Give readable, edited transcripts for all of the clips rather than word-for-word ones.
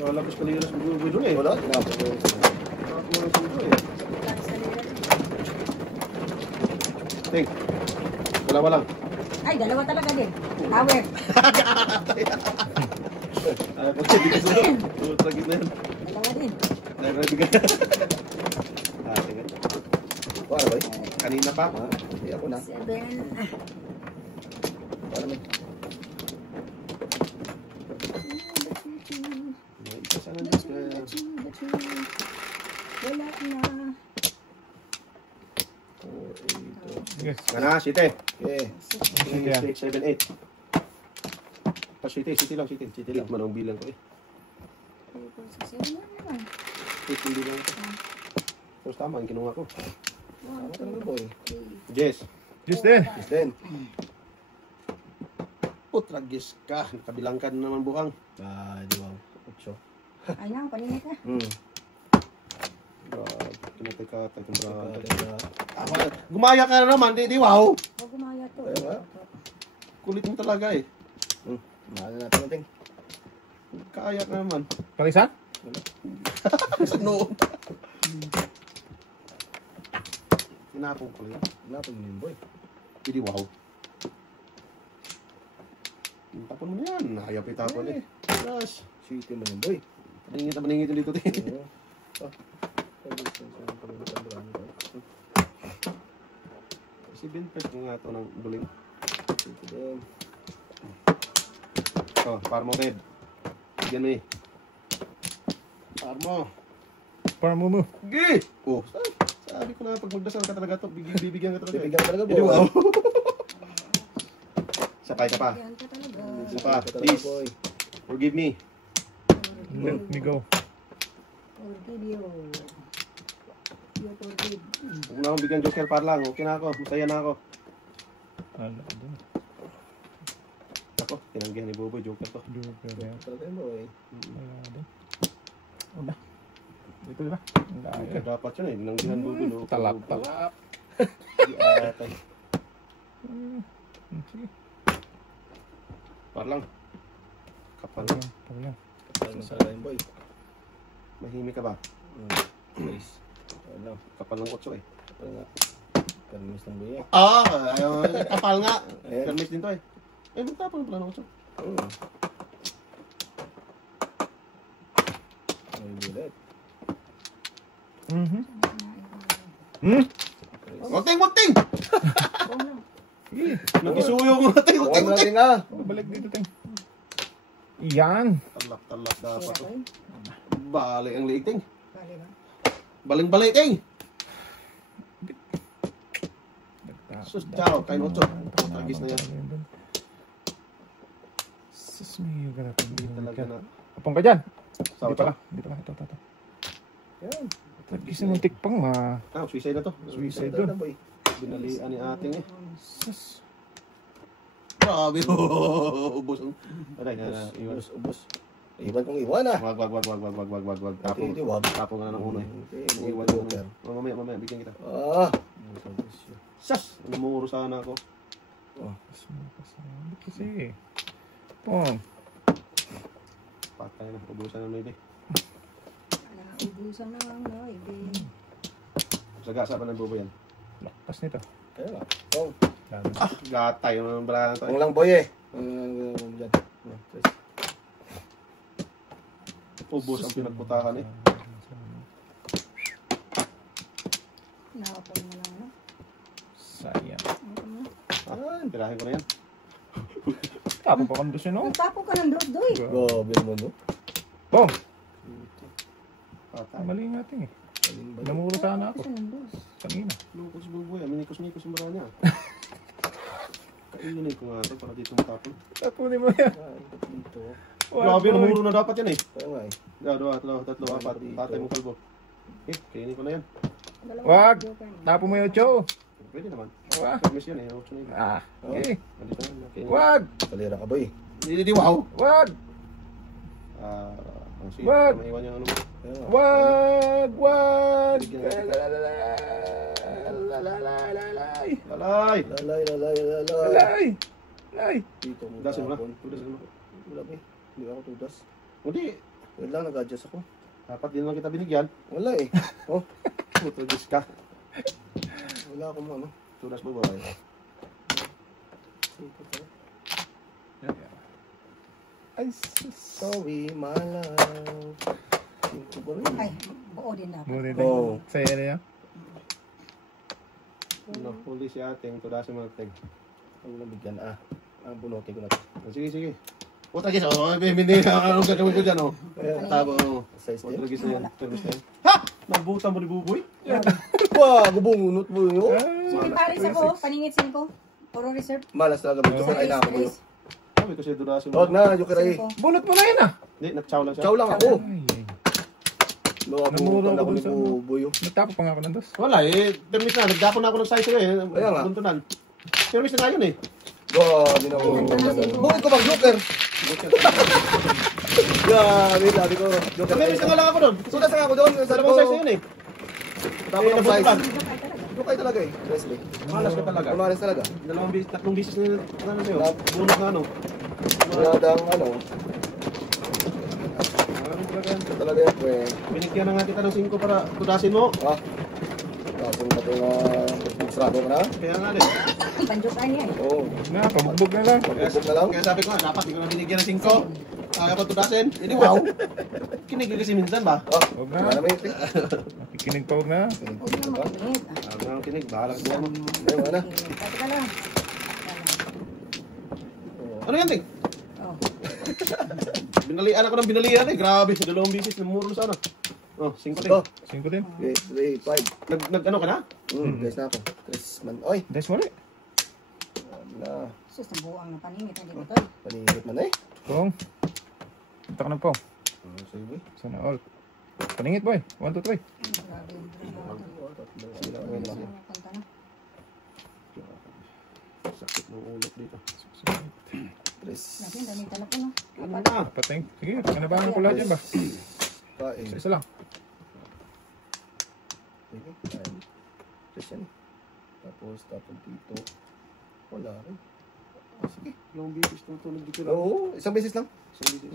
Wala ko skaliras bubuy doon eh. Wala, tinapos ko. Ting. Dalawa lang. Ay, dalawa talaga din. Tower. Kasi di kasi sa gitna yan. Dalawa din. Ready ka. Sige. Para ba? Kanina pa. Hindi ako na. 7. Para mo. Wala na. Yes. Mana, site. Okay. 6, 7, 8. Site lang, site. Site lang. Manong bilang ko eh. 8 hindi lang ako. Tapos tama, ang kinuha ko. Tama ka naman, boy. Jess. Just then. Yes, then. Tragis ka. Nakabilang ka na naman buhang. Di ba? 8. Ayaw, paninit na. Kinatay ka, gumaya ka na naman, di wow. Huwag gumaya to. Kulit mo talaga eh. Mahal na natin natin. Kaya ka naman. Parisan? Sa noon. Tinapong ko lang. Napag mo yun, boy. Hindi wow. Tapon mo na yan. Ayaw pitapon eh. Gosh. Sweetie mo yun, boy. Maningit dito. Si Binpet ko nga ito ng duling. Oh, parmo red. Bigyan mo eh. Parmo. Parmo mo. Gi! Oh, sabi ko na pag magdasal ka talaga ito, bibigyan ka talaga. Bibigyan talaga, Hindi boy. wow. Sakay ka pa. Yan ka talaga. Isa pa, please. Forgive me. Let me go. Forgive you. You forgive. Huwag na akong bigyan joker par lang. Okay na ako. Masaya na ako. Ala din. Ako, tinanggihan ni Boboy. Joker to. Joker na yan. Talaga yun, boy. Wala din. Wala. Dito diba? Kaya dapat yun eh. Tinanggihan Boboy. Talap. Di atay. Sige. Par lang. Kapal. Parang. Talaga sa line, boy. Mahimik ka ba? Please. Ano? Kapal ng 8 eh. Kapal nga. Permis ng boy, eh. Kapal nga. Ayan. Permis din to eh. Eh, magtapon pala ng 8. May bullet. Wagting! Nagisuyo ko natin. Huwag natin nga. Balik dito, Ting. Yan. Talak dapat to. Balik ang liiting. Bali ba? Baling-balik eh. Sus, ciao. Kain 8. Tagis na yan. Sus, may garapin. Talaga na. Apong ka dyan. Sao, Hindi pala. Ito. Yan. Tagis na ng tikpang Suicide na to. Suicide Ito doon. na, boy. Binalian ni ating eh. Sus. Grabe. Ubos. Aray, iwan. Ubus. Iwan kong iwan, ah. Wag. Tapong. Hindi, wag. Tapong nga ng uno eh. Okay, Iwan joker. mo. Mamaya, bigyan kita. Sas! Namuro sana ako. Kasi. Oh. Patay na. Ubusan na maybe. Ubusan na lang na. Sagasa pa ng bubo yan. Lakas nito. Kaya nga. Oh. Gatay. Yung bala na to. Ang lang, boy, eh. Dyan. Ubos ang pinagputahan eh. Nakapon mo lang, no? Sayang. Pirahin ko na yan. Tapos pa kang doon, no? Nagtapo ka ng doy. Grabe naman, no? Boom! Patay. Mali nga ting eh. Namuro sana ako. Kanina. Lukos buboy. Minikos-mikos yung bara niya. Kainin ko nga ito para dito matapon. Tapunin mo yan. Dito. Grabe, namuro na dapat yan eh. Kaya nga, eh. 2, 3, 4, 5. Patay mo kalbo. Kainin ko na yan. Wag! Tapo mo yung 8. Pwede naman. Wag! Permis yan eh. 8 na yun. Okay. Nandito na. Kainin. Wag! Kalira ka, boy. Hindi wow. Wag! Sige, Wag! maiwan yung ano. Kaya nga. Wag! Lalay! Lalay, lalay. Alay! Alay! Dito mo. Tudasin mo na. tapon. Tudasin mo. Wala, boy. Hindi ako tudas. Hindi. Wait lang, nag-adjust ako. Dapat din lang kita binigyan. Wala eh. Oh, Puto, Diyos ka. wala akong ano. Tunas mo ba? Ay, sus. Sorry, my love. Cinco pa rin. Ay, buo din dapat. Buti Oo. tayo. Sa'yo na yan. No, huli si ating tudasin mo natin. Ang nabigyan, ang bunutin ko na to. Sige, sige. Puta gis, oh, hindi anong gagawin ko dyan, oh. Tabo, oh. Size Puta din. gis na yan. Termis na yan. Ha! Nabutan mo ni Buboy? Wah, gubungunot mo yun. Sige, paris ako. Paningit ko. Puro reserve. Malas talaga mo. Joker ay na ako mo. Ace. Sabi ko siya tudasin mo. Huwag na, Joker ay. Cinco. Bunot mo na yun ah. Hindi, nag-chow lang siya. Chow lang ako. Ay, ay. Nabunutan Namuro ako ko ni dun sa- Buboy. Nagtapo pa nga ako ng dos. Wala eh. Termis na. Nagdapon na ako ng size ko eh. Kaya nga. Buntunan. Termis na nga yun eh. Grabe na ako. Bukit ko bang Joker? Grabe, sabi ko. Joker ay. Termis na nga lang ako doon. Sudas nga ako doon. Sabi ko, Dalawang size na yun eh. tapos ng size. nabuntunan. Joker talaga eh. Wesley. Malas ka talaga. Umalis talaga. Tatlong bisis na ano sa'yo. Bunot na ano. Wala dang ano. Ano talaga yan? Ito talaga yan, pre. Binigyan na nga kita ng 5 para tudasin mo. Ha? Tapos na ito na sarado ka na. Kaya nga din. Panjukan niya eh. Oo. Na, pabugbog na lang. Pag-ubog na lang. Kaya sabi ko nga, dapat hindi ko na binigyan ng 5. Kaya ko tudasin. Hindi wow. Kinig kasi minsan ba? Ah, Huwag na. wala naman yun. Nakikinig pa huwag na. Huwag na makinig. Ang nga kinig, bahala ka mo. Ayun, wala na. Pati ka lang. Ano yan, Ting? Oh. Binalian ako ng binalian eh. Grabe, dalawang bisis. Namuro sana. Oh, 5 Ting. Ito. 5 din. 3, 5. Nag ano ka na? Guys na ako. Chris man. Oy. Des mo rin. Na. Sus, nabuang na paningit. Hindi ko tol. Paningit man eh. Pong. Punta ka na po. Sige. Sana all. Paningit boy. 1, 2, 3. Grabe. Sila ko lang. Punta na. Sakit ng ulot dito. Chris. Nabi, dami tala po no. Ano na? Pating. Sige, panabangan ko lahat yan ba? Kain. Isa lang. Sige. Kain. Chris yan. Tapos dito. Wala rin. Sige, dalawang bisis tutulog dito lang. Oo, isang beses lang. Isang bisis.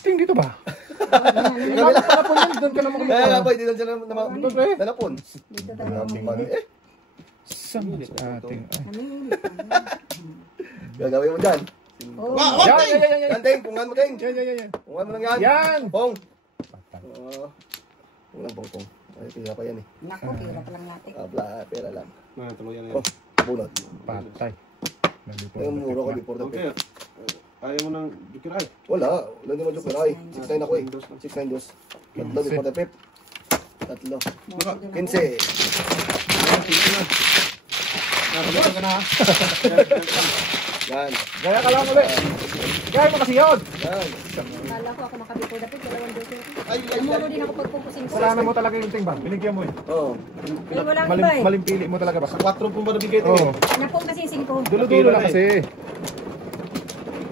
Ting dito ba? Grabe lang. Panapon yan. Doon ka na Kaya makamukha. nga boy, di lang siya Dito pre. nanapon. Dito Nanapon tayo. pa rin. Eh, Sama sa ating. Ay. Namimili. gagawin mo dyan. Oh. Wow! Yan, yan, yan, yan. Yan, Ting. Pungan mo, Ting. Yan. Pungan mo lang yan. Yan! Pong. Patay. Walang pong. Ay, pira pa yan eh. Nako, pira pa lang natin. Pera lang. Na, tuluyan na Oh, yan. bunot. Patay. Ayun, muro ko before the Okay. Ayaw mo ng jukir ay. Wala. Wala naman joke. Ay, 6-9 ako eh. 6-9 dos. Tatlo before the pep. Tatlo. 15. Nakalimutan ka na ha. Yan. Gaya ka lang ulit. Gaya mo kasi yun. Yan. Kala ko ako makabipor dapit, dalawang dosi ako. Ay, Namuro din ako pagpupusin ko. Wala na mo talaga yung ting ba? Binigyan mo eh. Oo. Eh, walang iba eh. Malimpili mo talaga ba? Sa 4 po ba nabigay ito Oo. eh? Napo kasi 5. Dulo-dulo lang kasi.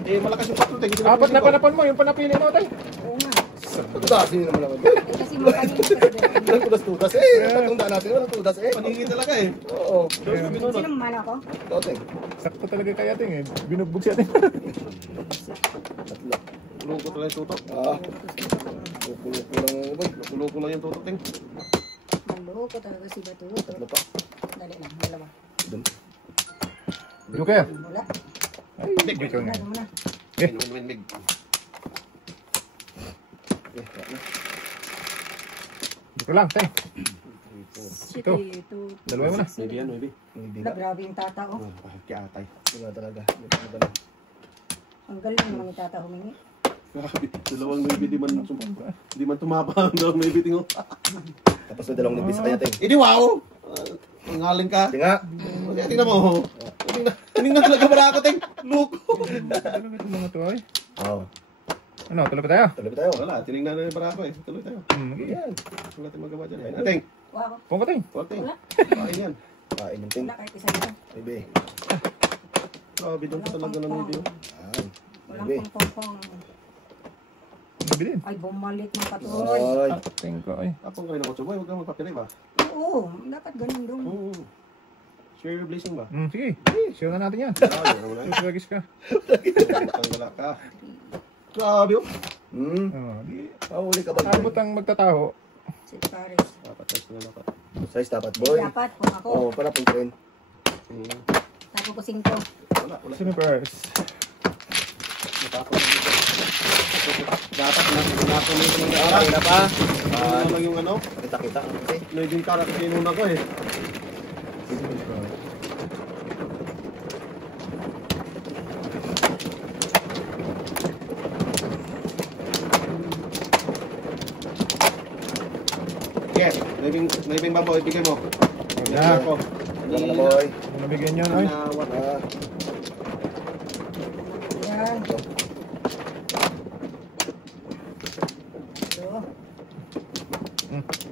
Eh, malakas yung 4 tayo. Apat na panapon mo, yung panapili mo tayo. Oo nga. Tudasin naman naman. Eh, kasi mapaningit kasi doon. Walang tudas-tudas eh. Tatandaan natin, walang tudas eh. Paningin talaga eh. Oo. Doon sa binunod. Sino man ako? Ikaw, Ting. Sakto talaga kaya ting eh. Binugbog siya ting. Tatlo. Loko talaga yung tutok. Pupulot mo lang boy. Loko lang yung tutok, Ting. Maloko talaga si Bato. Tatlo pa. Dali lang, dalawa. Doon. Joker. Wala. Ay, Joker nga. Ano mo na? Eh. Win. Okay, wala na. Dito lang, ting. Ito. Ito. Dalawa mo na. Maybe yan, maybe. Hindi Na na. grabe yung tata oh. Kaya atay. Wala talaga. Wala na. Ang galing naman yung tata humingi. Grabe. Dalawang maybe di man tumapa. Dalawang maybe tingo. Tapos may dalawang nibis kaya, Ting. Hindi wow! Pangaling ka. Tinga. Okay, tingnan mo. Tingnan talaga para ako, Ting. Loko. Ano itong mga to ay? Oo. Ano, tuloy pa tayo? Tuloy tayo. Wala, tinignan na para ako eh. Tuloy tayo. Yan. Wala tayong magawa dyan eh. Ating. Wow. Pong ka ting. Wala, Ting. Wala. Kain yan. Kain yung Ting. Wala kahit isa nito. Baby. Grabe doon ka talaga ng video. Yan. Walang Baby. pang-pang-pang. Nabilin. Ay, bumalik mo patuloy. Ay. Ting ko ay. Tapos kayo na kotso boy, huwag kang magpapilay ba? Oo, dapat ganun doon. Oo. Share your blessing ba? Sige. Share na natin yan. Grabe, ano na yun? Suswagis ka. Tanggala ka. Grabe oh. Di, Huli ka ba? abot ang magtataho. Si Paris. Dapat size na dapat. Size dapat, boy. Dapat kung ako. Oo, para punta rin. Tapo ko 5. Wala. Sino first? Matapos. Dapat natin yung Ah, na pa. ano lang yung ano? Kita-kita. Okay. Ano yung karak kasi inuna ko eh. Yes, naibing baboy, bigay mo. Yeah. Ako. Wala ka na, boy. Ano nabigyan yan, ay? Nawat. Ah, Yan. Ito.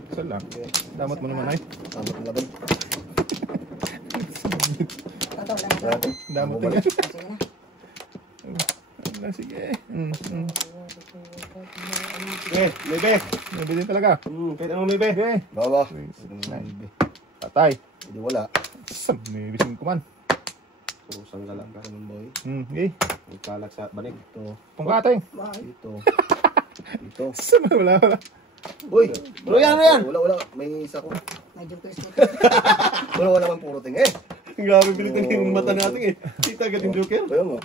Isa lang. Damot mo naman, ay. tama ang laban. Ito lang. Ah, Damot mo bumalik. Sige na. Sige. Okay, maybe. Nabili talaga. Kahit anong maybe. Sige. Bawa. Patay. Hindi wala. Sam, may bising ko man. Pusang galang ka naman boy. Okay. May kalat sa banig. Ito. Pangkating. Ito. Ito. Sam, wala. Uy! Ano yan? Wala. May isa ko. May jokers ko. Wala naman puro ting. Grabe bilitan yung mata natin eh. Kita agad yung joker. Kaya nga.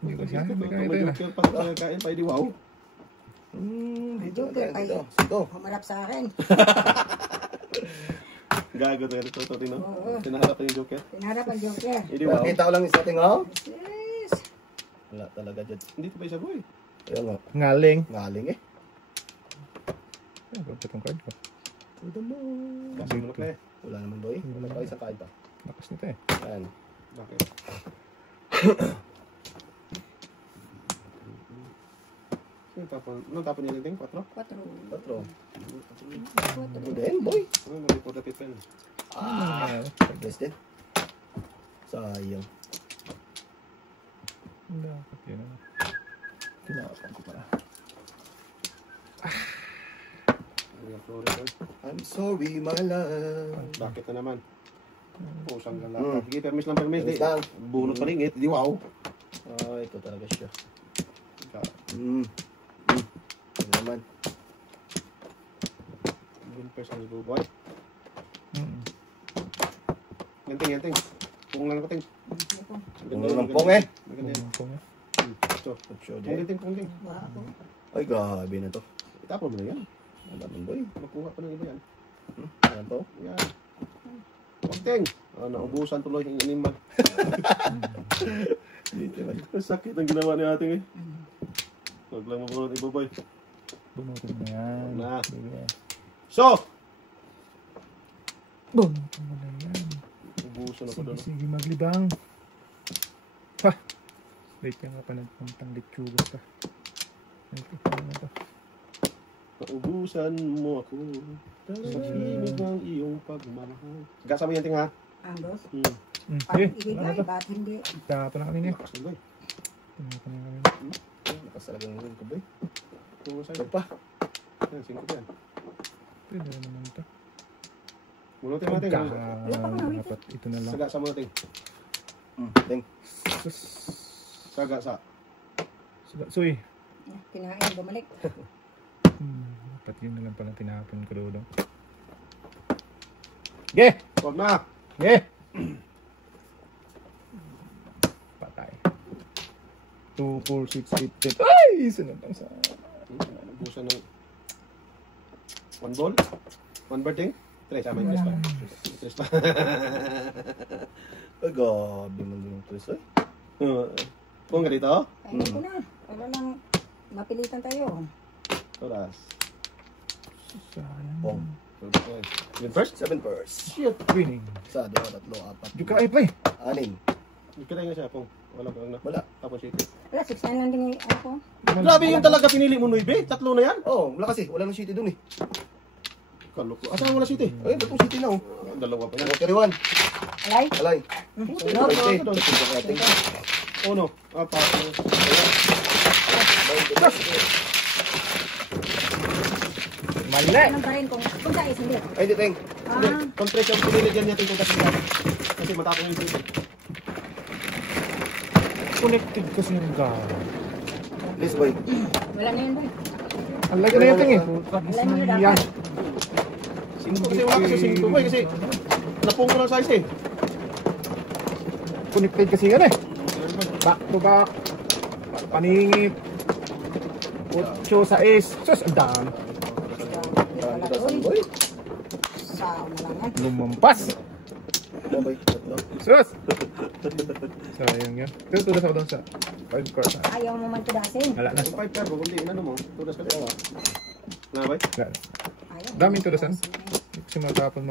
Hindi ko siya. Hindi May kaya tayo na. joker pa kain pa di wow. Dito. Joker pa Dito. yun. Ito. Humarap sa akin. Gago talaga ito tino. Oo. Tinaharap pa yung joker. Pinarap ang joker. Hindi wow. Nakita ko lang isa ting, ha? Yes. Wala talaga dyan. Hindi pa isa boy. Kaya nga. Ngaling. Ngaling eh. Ano ba itong card ko? Ito mo. Kasi mo na Wala naman, boy. Wala pa isang kain pa. Lakas nito eh. Yan. Bakit? Anong tapon niya din? 4? 4. 4. Ito din, boy. Ano may po dapat pen? Yes din. Sayang. Dapat yun. Tinapan ko pala. I'm sorry, my love. Bakit na naman? Pusang galang. Sige, permis lang. Permis lang. Bunot pa rin di wow. Ito talaga siya. Ito naman. Good person, boy. Ganting. Pung lang kating. Pung lang pong eh. Pung din. Ay, grabe na to. Itapon mo na yan. Ano naman, boy? Makuha pa ng iba yan. Ayan to. Yan. Pagting. Naubusan tuloy yung animal. Sakit ang ginawa ni ating eh. Huwag lang mabunod iba boy. Bunutin mo yan. Na. Sige. So! Bunutin mo na yan. Ubusan ako doon. Sige, maglibang. Ha! Wait ka nga pa nagpuntang litsugas ka. Ito, ano to? Naubusan mo ako. Tahimik ang iyong pagmamahal. Gasa mo yan ting ha? Andos. Sige, Parang ano ibigay, to? ba't hindi? Tapo na kanina. Lakas na boy. Tapo na kanina. Lakas talaga ng rin ko, boy. Puro Ito sa'yo. pa. Yan, 5 yan. Pwede naman ito. Bunutin mo natin. Dapat ito na lang. Sagasa mo natin. Ting. Sagasa. Suy. Kinain, bumalik. Dapat yun na lang pala tinapon ko doon. Ge! Huwag na. Ge! Patay. 2, 4, 6, 8, 10. Ay! Sunod lang sa... Naubusan ng 1 ball. 1 bird ting. 3 sama yung 3 pa. 3 pa. Ay, gabi man yung Chris, eh. Kung ganito. Kainin ko na. Para lang mapilitan tayo. Oras. Sayang. Pong. Yun first? 7 first. Shit! Winning. Isa, 2, 3, 4. Di ka ay play. 6. Kaya nga siya pong. Wala pa lang na. Wala. Tapos ito. Wala, 6 lang din ako. Grabe yung talaga pinili mo, Nuibe. 3 na yan. Oh, wala kasi. Wala nang city dun eh. Kaloko. Asan wala city? Ay, batong city na oh. 2 pa yan. Carry 1. Alay? Alay. No, Oh no. Apat. Mali! Anong pa rin kung sa is hindi. Ay, di, Teng. Compress yung pinili dyan natin kung kasi matapong yung city. Connected kasi yung gano'n. Please, boy. Wala na yun, boy. Ang lagi na yung ting eh. Wala mo na Yan. dapat. 5 kasi wala kasi 5 boy kasi napong ko ng size eh. Connected kasi yan eh. Back to back. Paningip. 8 sa is. Sus, ang dami. Marami ka saan, boy. Sao na lang yan. Lumampas. Ano, boy? Tatlo. Sus! Sayang yan. Pero tulas ako doon sa 5 course. Ayaw mo man tudasin. Wala na. 5 per kundi inano mo. Tudas ka diyan. Na boy. Wala na. Ayaw. Daming tudasan. Kasi matapon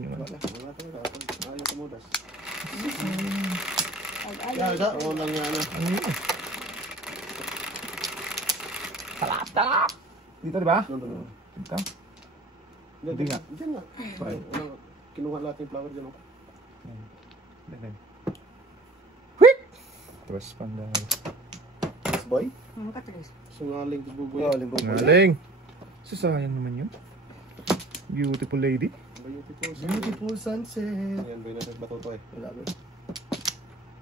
yung ano. Wala talaga. Ayaw tumudas. Ayaw. Kaya sa lang yan. Ano yun? Talap! Dito diba? Dito? Hindi nga. Hindi nga. Kinuha lahat yung flower dyan. Quick! Tapos pandahal. Please, boy. Ano ka, Tris? Sungaling bubuy. Oh, limbo, boy. Galing! Susayang naman yun. Beautiful lady. Beautiful. Beautiful sunset. Ayan boy, nagbato to eh. Wala, boy.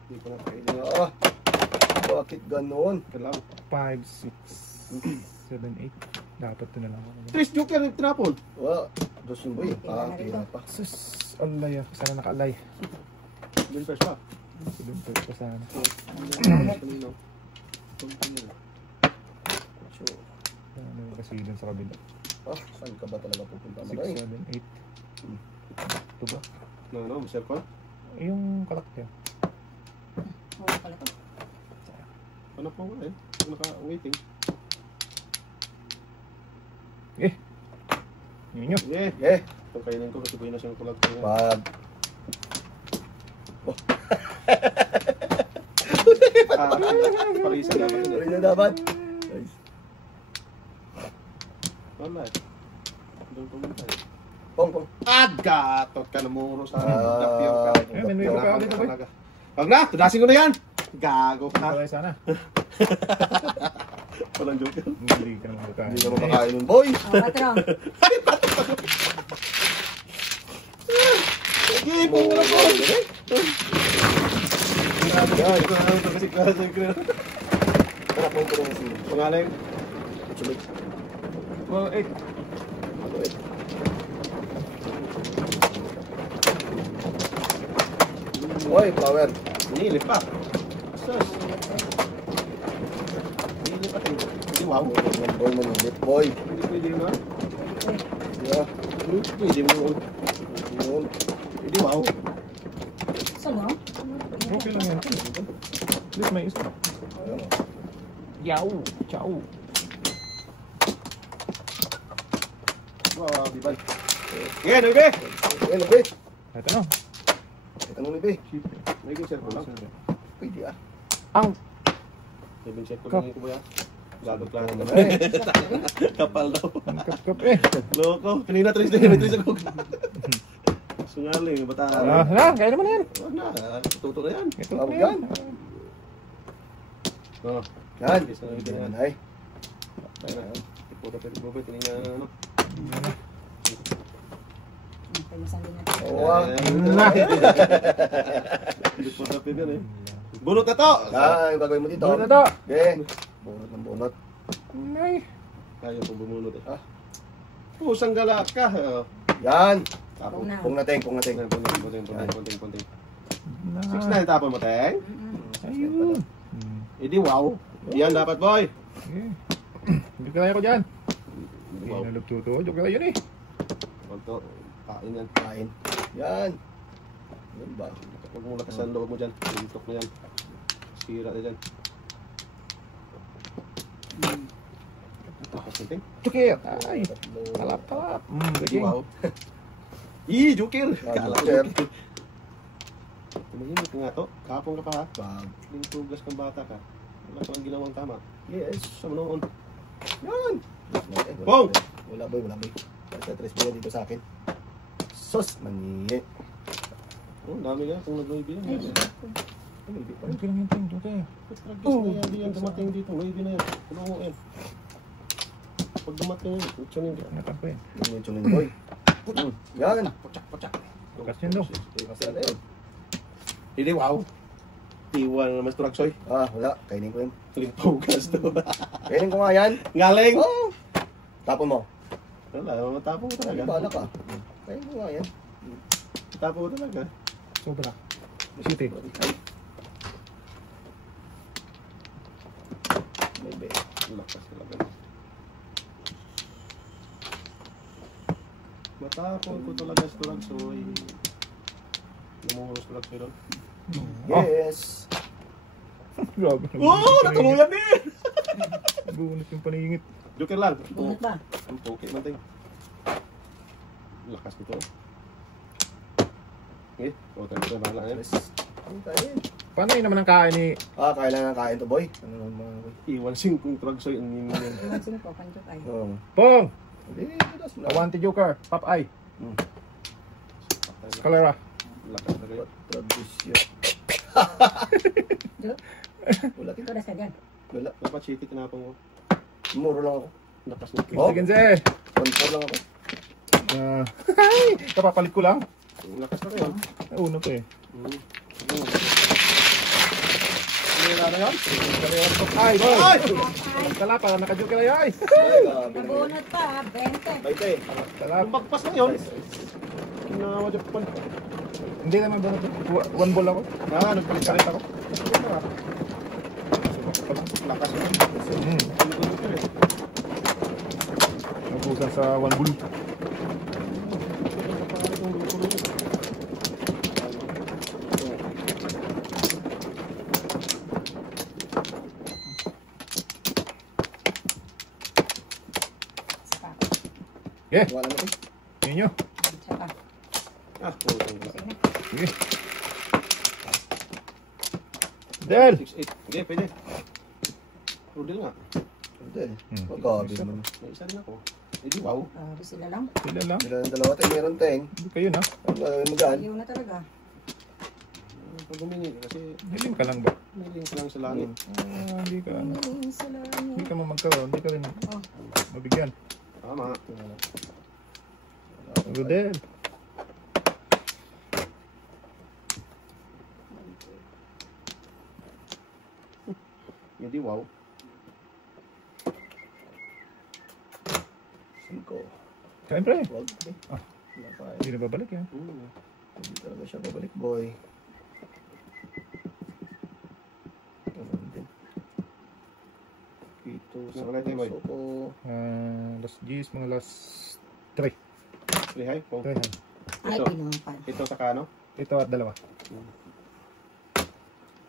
Hindi ko na kainin. Ah, bakit ganon? Kailang. 5, 6, 7, 8. Dapat ito na lang ako. Chris Joker tinapon. Wala. Dos yung boy. Ah, tira pa. Sus, alay ako. Sana nakalay. Bin first pa. Siluntok pa sana. Kanino? Ano yung kasi dun sa kabila? Ah, saan ka ba talaga pupunta mo, 6, boy? 7, 8. Ito ba? No, circle. Yung kalak niya. Wala pala to. Ano pa wala eh? Naka-waiting. Yun yun. Yeah. Yeah. Itong kainin ko kasi buhay na siyang kulag ko yan. Pag... Parisa dapat yun Ano eh. na dapat? Nice. Wala eh. Doon pumunta eh. Pong, pong. Gatot ka na muro sa Ah, dapyo ka. may nuyo pa ako dito, boy. Wag na! Tudasin ko na yan! Gago ka! Alay sana. Walang joker. Hindi ka naman makain. Hindi na makakain nun, boy. Oh, patrong. Sige, kung wala ko! Guys, ito kasi klase ko. Tara, pong ko rin sila. Pangalan? Sumik. Well, 8. Ano eh? Oy, flower. Nilip pa. Sus. Nilip pa tayo. Hindi wow. Boy, manilip, boy. Hindi pwede na. Yeah. Pwede mo. Yun. Hindi wow. Salo? Okay lang yan. At least may isa. Ayun. Yaw! Ciao! Wow, di ba? Yan, okay. Ayun, be. Ito na. Ito nung be. May good circle lang. Pwede ah. Ang! May good circle lang yung kuya. Gago klaro na. Eh, Kapal daw. Ang kap-kap eh. Loko. Kanina trace na yun. Trace ako. Sungaling, bata. Na, kaya naman yan. Wag na. Tuto na yan. Ito Tawag na yan. Oo. yan. Yes, na Hindi yun. naman ay. Puta pwede mo ba? Tinignan na ano. Palisan din natin. Oo ah. Hindi puta pwede yan eh. Bunot na to! Ah, yung gagawin mo dito. Bunot na to. Okay. Bunot ng bunot. Ay. Ayaw kong bumunot eh. Ah. Pusang gala ka. Yan. Tapon. na. Pong nating, pong nating. Punting. Na. 6-9 tapon mo, Teng. Ayun. Hindi wow. Yan dapat, boy. Okay. Hindi kaya ko dyan. Hindi Wow. na lugtuto. Joke lang yun eh. Punto. Kain yan. Kain. Yan. Yan ba? Huwag mo lakas ang loob mo dyan. Tintok mo yan. Sira na dyan. Tapos natin. Joker. Ay. Tatlo. Talap. Hindi Gaging. wow. Ih, Joker! Ah, Kala Joker. Joker. Tumahimik ka nga to. Kapong ka pa ha. Bag. Lingtugas kang bata ka. Wala ka lang ginawang tama. Yes. Sa noon. Yan. Eh, wala, Pong! Wala boy, wala boy. Basta tres boy dito sa akin. Sos, mani. Oh, dami nga. Kung nag-wavy yan. Hindi pa rin. Okay lang yun, Ting. Joker. Tragis na yan. Di yan dumating dito. Wavy na yan. Kulungo yan. Pag dumating yan, utsunin ka. Natampo yan. Yan yung tunin boy. Yan. Putsak. Bukas yan daw. Kasi ano yun? Hindi, wow. Iwan naman ito, Raksoy. Ah, wala. Kainin ko yun. Limpogas to. Kainin ko nga yan. Galing! Oh! Tapon mo. Wala, matapong ko Ay, talaga. bahala ka. Kainin ko nga yan. Matapong ko talaga. Sobra. City. May be. Lakas talaga. Matapong ko talaga ito, Raksoy. Lumuros ko, Raksoy doon. Yes. Grabe. Oo! Natuluyan din! Bunot yung paningit. Joker lang. Bunot ba? Ang poke man tayo. Lakas nito. Okay, o tayo ito, bahala yan. Yes. Ang kain. Paano yun naman ang kain ni... Ah, kailan ng kain to, boy? Ano naman mga boy? Iwan singkong Raksoy. Ang nino yan. Iwansin ko, panjok ay. Oo. Pong! Hindi, das na. Awanti Joker. Popeye. Hmm. Scalera. Lakas na kayo. Tradisyon. Jo, Wala ito na sa dyan. Wala. Dapat chiki tinapong ko. Muro lang ako. Lakas nito. Oh. Sige, Genze. 1-4 lang ako. Ay! Kapapalit ko lang. Lakas na kayo. Una ko eh. Ano na yun? Ay! Boy! Ay! Tala, para naka-joker ay ay! Ay, grabe naman. Nabunot pa, 20. Baite. Tala. Yung bagpas na yun. Kinawa Japan. Hindi naman ba natin? One ball ako. Ah, nagpalit ako. Lakas na. Hmm. Nabusan sa one ball. Yeah! Wala na ito. Yun nyo. Saka, Ah, putang ina. sige na. Sige. Del! 6-8. Sige, pwede. Rudel nga. Hindi. Hmm. Magabi naman. May isa rin ako. Eh di wow. Sila lang. Sila lang. Sila ng dalawa tayo. Meron tayong. Hindi kayo na. Magaan. Ayaw na talaga. Pag humingi kasi Hiling ka lang ba? may link lang sa langit. Hindi ka ano. Sila Hindi ka mamagkaroon. Hindi ka rin Oh. mabigyan. Tama. Rodel. Hindi wow. 5. Siyempre. Wag. Ah. Wala pa. Hindi na babalik yan. Hindi talaga siya babalik, boy. Ganun din. Ito sa kalay tayo boy. Soko. Last G's, mga last 3. Lihay po. 3 hand. Ay, Ito. pinumpan. Ito sa kano. Ito at dalawa.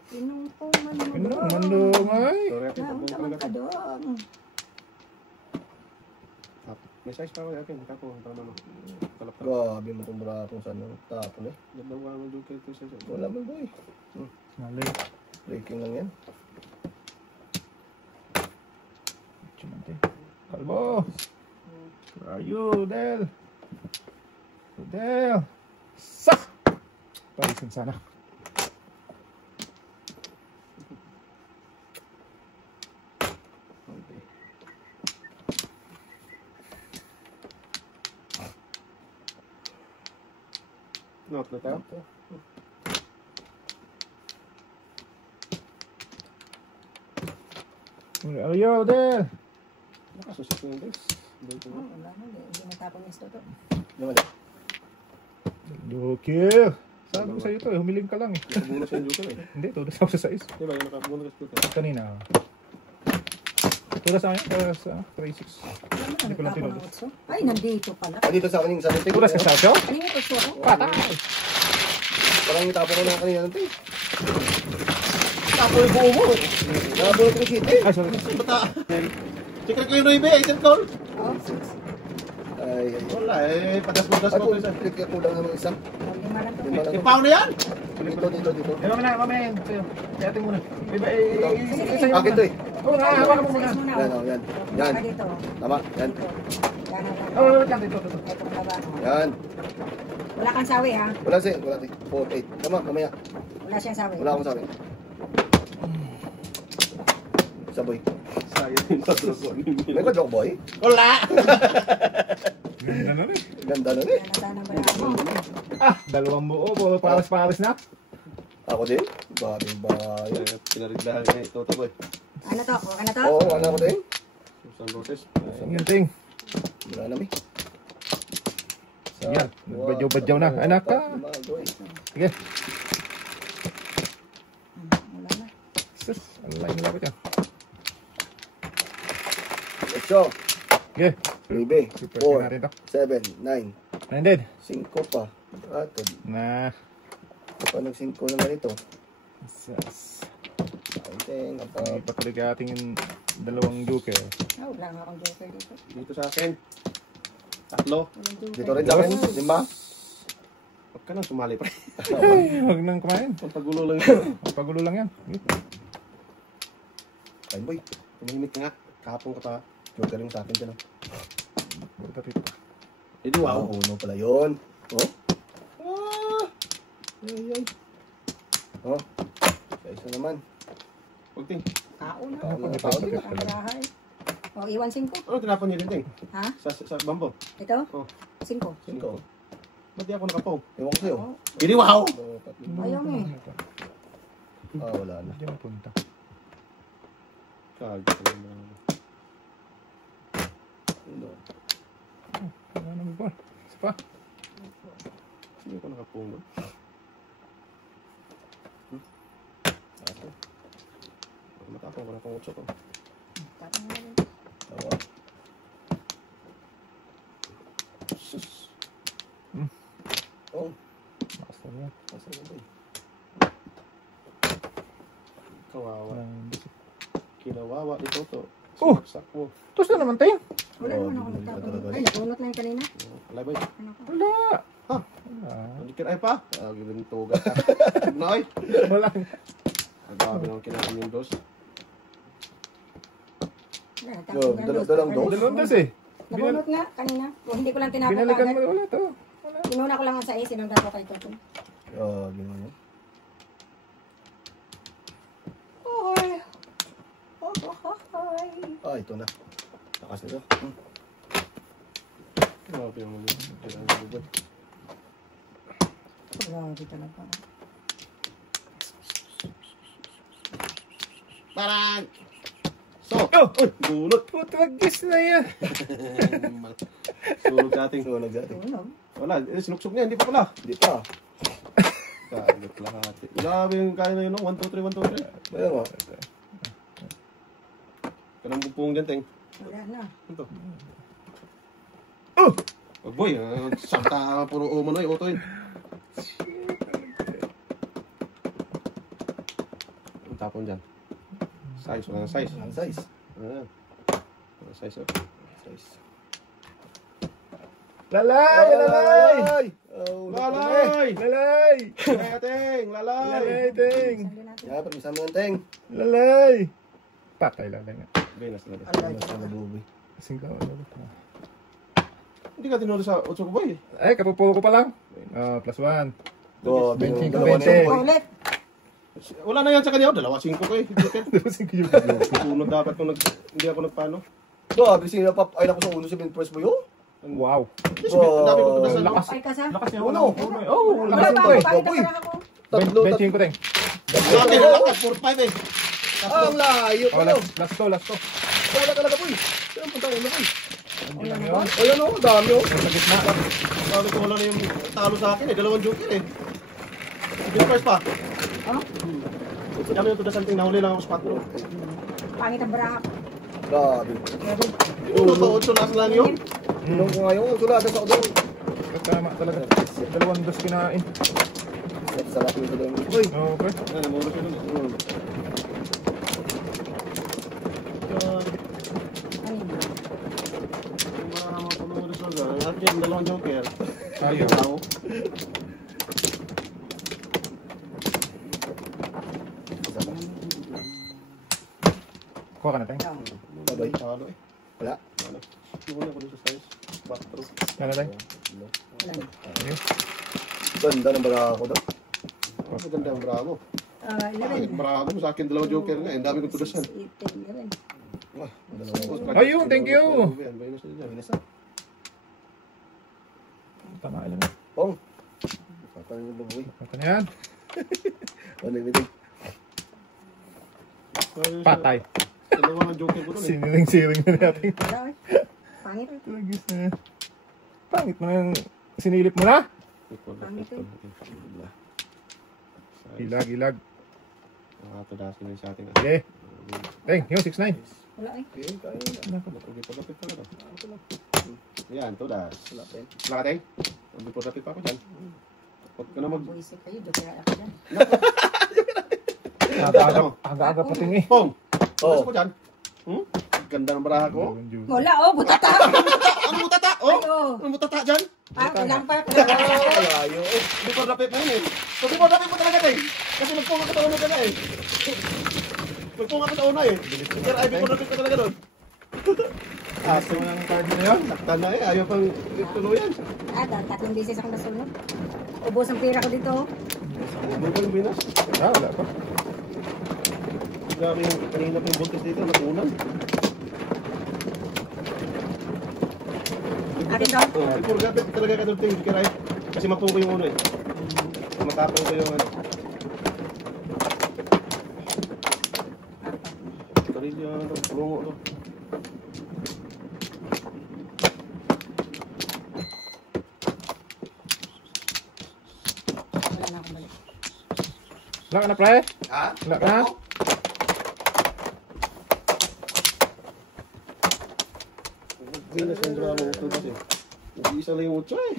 Pinumpan man mo. Ano? Mandong ay. Sorry ako. Naon Tabong naman talaga. ka doon. May size pa ako akin. Kapo. Tama mo. Talap ka. Grabe mo itong mura kung saan ang tapon eh. Dalawa mo doon kayo ito sa size. Wala man, boy. Malay. Breaking lang yan. Chumante. Kalbo. Where are you, Del? Del. Sak! Parisin sana. Okay. Note na tayo. Where are you, Del? Nakasusit ko yung guys. Dito Oh, na. wala na. Hindi natapon yung to. Naman. Joker. Sabi ko sa'yo ito eh, humiling ka lang eh. Nakabuno sa yung joker eh. Hindi, tudas ako sa 6. Diba yung nakabuno sa joker? Kanina. Tudas sa akin, tudas sa 3-6. Wala na, Hindi ko lang natapon tinulog. ang utso. Ay, nandito pala. Ah, dito sa akin yung sa atin. Tudas ka sa akin? Ano yung utso ko? Patay! Parang yung tapo ko na kanina natin. Tapo yung buo mo. Nakabulot ko shit eh. Ay, sorry. Bata. Check ko yung Noibe. Isang call. Oh, 6. Ay, ay, Wala eh. Patas-patas ay. mo Ay, ko isa. kulang naman isa. Lima lang to. Lima lang. Ipaw na yan. Dito, dito, dito. Eh, mamaya yan. Sa'yo. Iyatin muna. Iba, Akin to eh. Oo nga, hawakan mo muna. Size mo na. Yan, oh. oh, yan. Baka Yan. dito. Tama, yan. Dito. Yan ang Oo, wait lang. Dito. Ito ang baba. oh. Yan. Wala kang sawi ha. Wala si, wala si. 4-8. Tama, mamaya. Wala siyang sawi. Wala akong sabi. Saboy. Sayang yung patrokon. May ka joke boy? Wala. Ganda na rin. Ganda na eh. Yan ang sana ba mo? Ah, dalawang buo. Pares-pares na. Ako din? Bagay ba yan? Pinariglahan niya ito boy. Ano to? Okay na to? Oo, ano ako din? Isang roses. Yung ting. Wala na, may. Yan. Nagbadyaw-badyaw na. Anak ka. Sige. Wala na. Sus. Ang laking lapit yan. 8, Sige. 9, Super 4, natin to. 7, 9, Nandid. 5 pa. At, Na. pa nag-5 naman ito. Sus. Ting, Ipatuloy ka ating dalawang joker. Ah, wala nga akong joker dito. Dito sa akin. Tatlo. Walang joker. dito rin sa akin, 5. Huwag ka nang sumali pa. Ay, huwag nang kumain. Pampagulo lang yan. Pagulo lang yan. Ay, boy. Tumahimik ka nga. Kahapon ka pa. Joker yung sa akin dyan. Puro tapit. Eh di wow. Uno pala yun. Oh? Ah! Ay, ay. Oh? Sa isa naman. Huwag ting. Kauna. Ano Ito, tao tapit din? pala. Bahay. O, iwan 5. Ano tinapon niyo din ting? Ha? Sa bambo. Ito? Oh. 5. 5. Ba't di ako nakapong? Ewan ko sa'yo. Oo. Eh di wow. Ayaw mo eh. Ah, wala na. Hindi mapunta. Kag. Uno. Wala naman po. Isa pa. Hindi ako nakapong. No? Matapong ko na kung utso ko. Tatang mo lang. Tawa. Oh, Basta na yan. nasa na boy? Kawawa. Walang bisik. Kinawawa ni Toto. Oh! Saksak mo. Tapos na naman tayo. Wala Oo, naman ako bibili ka nagtapon. talaga. Ay, nakunot na yung kanina. Alay boy. Ano ko? Wala. Ha? Wala. Hindi ka ay pa. Gawin tuga ka. Noy. Wala. Ang dami nang kinain yung dos. Wala, Yo, nagtapon yan, Lord. dalang dos? Dalawang dos eh. Nakunot nga kanina. Kung hindi ko lang tinapon Binalikan mo. agad. Wala to. Wala. Inuna ko lang ang 6. Sinundan ko kay Toto. Ah, ginawa niya. Hoy! Hoy! Ah, ito na. Takas nito. Grabe yung kinain yung dos. Grabe talaga. Parang! So! Oh! Uy! Gulot! Putwagis na yan. Sulog sa ating. Sunog natin. Tunog. Wala, sinuksok niya, hindi pa pala. Hindi pa. Kagat lahati. Grabe yung kaya na yun, no? 1, 2, 3, 1, 2, 3. Bayan mo. Kanang bupong dyan, Teng. Wala na. Ito. Oh boy, sakta puro umano'y, otoy. Ang tapon dyan. Size, wala ng size. Ang size. Ayan. Wala size, oh. Size. Lalay! Lalay! Ay! Oh, Lalay! Lalay! Lalay, Teng! Lalay! Lalay, ting! Sando natin. Yeah, pag isama ng teng. Lalay! Patay lalay nga. Venus na Alay. Mas na buboy. Kasing ka, ano ba? Hindi ka tinuro sa Otso ko, boy. Ay, kapupulo ko pa lang. Plus 1. Do, Benching ko, dalawa na benching. yun, boy. Ulit. Wala na yan sa kanya. 2-5 ko eh. Dapasin ko yung Sunod dapat kung hindi ako nagpano. Do, abising na pap. Ay, naku sa uno si Ben First mo yun. Wow. Ang dami ko tunasan. Lakas. Ay ka sa? Lakas niya. Uno. Oh, Wala lakas pa ko ako. eh. Pakita Boy. pa lang ako. Tatlo, Benching ko, ting. Dati na lakas, 4-5 eh. Ang layo Oh, pa no. last to, last to. Wala talaga, boy. Saan punta ulo, boy? Hindi lang yun. O yan o, dami o. Sa gitna. Sabi ko wala na yung talo sa akin eh. 2 joker eh. Sige first pa. Oh, Kami yung tudasan ting nahuli lang ako sa patro. pangit ang bra. Grabe. Grabe. Uno to 8 last lang yun. Tinong ko nga yung sulada sa ulo. Tama talaga. Dalawang dos kinain. Sarap yung ulo. Boy. Okay. Ayan, namuro siya dun eh. Kanina. Yung mga pamumulis na dyan. Lahat yan, 2 joker. Ayaw. Tao. Kuha ka na, ting. Babay. Talo eh. Wala. Talo. Iwan ako dun sa size. 4. Yan na, ting. Wala na. Okay. Ganda ng bala ako daw. Ang ganda ang bravo. 11. Bravo sa akin 2 joker nga. Ang dami kong tudasan. 8, 11. Ayun, thank you. Ayan, bayos na dyan. Tama lang. Pong. Patayin yung baboy. Ito na yan. Unlimited. Patay. Dalawang joker ko doon eh. Siniling-siling na natin. Wala eh. Pangit eh. Tagis na. Pangit mo na. Sinilip mo na. Ilag, ilag. Nakatadasin na sa ating. Okay. Teng, yun, 6-9. Wala eh. Okay, kaya na. Lapit pa na to. Yan, tudas. Wala pa yun. Wala ka, Teng? Lapit pa ako dyan. Huwag ka na mag... Buisip kayo. Joker ako dyan. Aga-aga pa tingin. Pong! Oh. Tudas ko dyan. Ganda ng baraha ko. Wala oh. Butata. Ang butata! Oh! Ay, oh. Ang butata dyan! Ilang pa. Layo eh. Before lapit mo yun eh. So before lapit mo talaga, Teng. Kasi nagpunga ka taon na ka na eh. Nagpunga ka taon na eh. Sir, ay before lapit ka talaga doon. Aso ng card na yun. Saktan na eh. Ayaw pang tuluyan. Tatlong beses akong nasunod. Ubos ang pira ko dito. Ano ba yung binas? Wala pa. Grabe yung kanina pa yung buntis dito. Nakunan. Akin to. Before lapit talaga ka doon, Teng. Hindi ka right. Kasi mapong ko yung uno eh. Matapang ko yung ano. Karilya, lungo to. Wala na akong balik. Wala ka na, pre? Ha? Wala ka na? Binas yung drama ko kasi. Nag-iisa lang yung utso eh.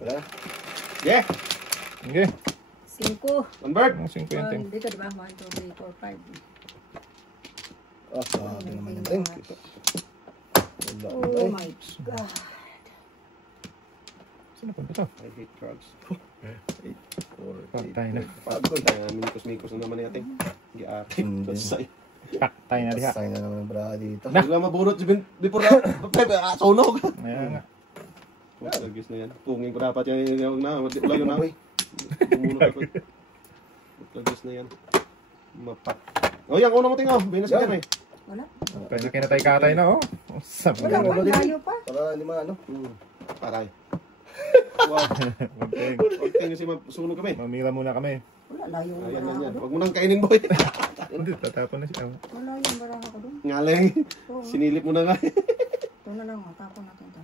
Wala na. Yeah! Okay. 5. One bird! Ang 5 yung ting. Dito diba? 1, 2, 3, 4, 5. Ah, sabi naman yung ting. Wala. Oh my God. Sino pa ito? I hate drugs. Patay na. Pagod. Kaya minikos-mikos na naman natin. Giati. Hindi. Say. Patay na diha. Sayang na naman yung bra dito. Bigla mabunot si before na. Sunog. Ayan nga. Lagis na yan. Pungin ko dapat yan. Yung na. Wala yun na. Bumunot ako. Lagis na yan. Mapak. O yan, una mo tingaw. Binas ka yan eh. Wala. Patay na kinatay-katay na, oh. Sabi Wala na. pa. Layo pa. Para lima ano. Paray. Wow. Huwag teng. Huwag tayo kasi masunog kami. Mamila muna kami. Wala. Layo yung Ayan, baraha yan, ko yan. doon. Huwag mo nang kainin, boy. Hindi, tatapon na siya. Wala yung baraha ko doon. Ngaling. Oo. Sinilip mo na nga. Ito na lang. Tapon natin ito.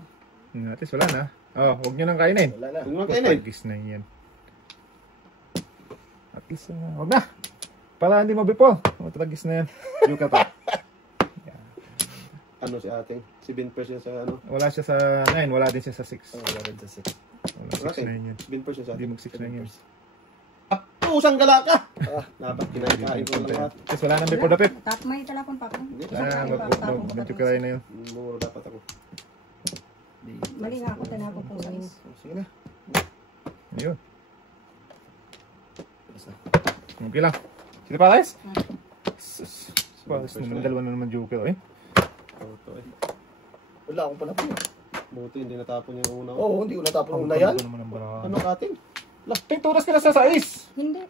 Natis, wala na. Oh, huwag nyo nang kainin. Wala na. Huwag mo nang kainin. Tagis na yan. At least, huwag na. Para hindi mabipol. Matagis na yan. Yung ka pa. Ano si ating? 7% sa ano? Wala siya sa 9, wala din siya sa 6. Wala rin sa six. Wala 6-9 yan. 7% sa Hindi ating. mag 6-9 yan. Pusang gala ka! Dapat kinakain ko lang lahat. Tapos wala nang before the pip. May talapon pa ko. Medyo kalay na yun. Muro dapat ako. Mali nga ako. Tinapon po sa is. Sige na. Ayun. Okay lang. Sino pa, guys? Pares na naman, dalawa na naman joker, eh. Ito eh. Wala akong panapon. Buti hindi natapon yung una. Oo, hindi ko natapon una yan. Ano kating? Ting, turas ka na sa sais. Hindi.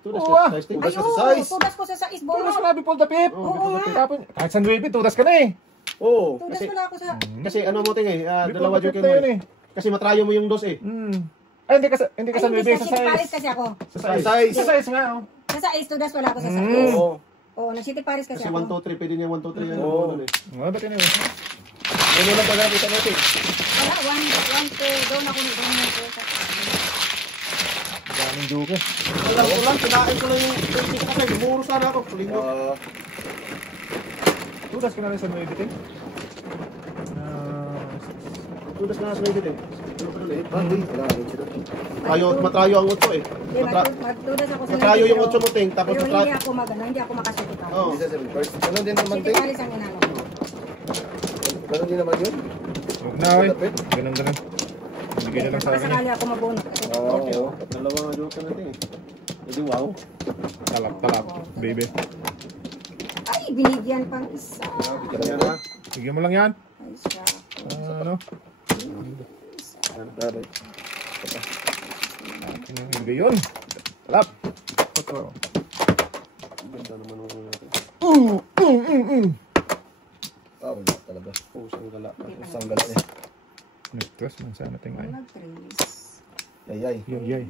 Tudas Oo, ah. ka. Testing. Tudas ka Ayun. sa size. Tudas ko sa sais. Boy. Turas ka na before the pip. Oo nga. Tapon, kahit sa 9, turas ka na eh. Oo. Tudas Kasi- ko na ako sa... Kasi ano mo ting eh. Before Dalawa the pip joker na mo yun eh. eh. Kasi matrayo mo yung dos eh. Ay, hindi ka sa 9, Ay, sa City Paris sais. kasi ako. Sa sais. Size. Sa sais nga, oh. Sa sais, tudas wala ako sa sais. Oo. Oo, nag-City Paris kasi Kasi ako. 1, 2, 3. Pwede niya 1, 2, 3 yan. Oo. Ano eh. Wala ba ka na yun? Ano lang pala kita natin? Wala, 1, 2, doon ako nito. Daming joker. Alam ko lang, kinain ko lang yung 20 kasi. Muro sana ako. Linggo. Turas ka na rin sa 9, ting. Tudas na sa medit eh. Ano ka doon eh? Wala rin sila. Matrayo ang 8 eh. Hindi, magtudas ako sa Matrayo yung 8 pero- mo ting. Tapos Pero matrayo. hindi ako magano, hindi ako makasuti pa. Oo. Isa 7 first. Ganun din naman City din. Paris ang inano ko. Ganun din naman yun. Huwag na, eh. Ganun. Bigay na lang sa Baka akin. sakali ako mabunot. Kasi Okay, Oo. oh. Dalawa joker natin eh. Hindi wow. Talap, baby. ay, binigyan pang isa. Ganyan na. Bigyan mo lang yan. Ay, siya. Ano? Dapat. Bigay yun. Talap. Ganda naman ang ano natin. Wala talaga. Pusang gala. Isang gala eh. Nagtras man sana natin Kung ay. nag-trace. Yay. Yay.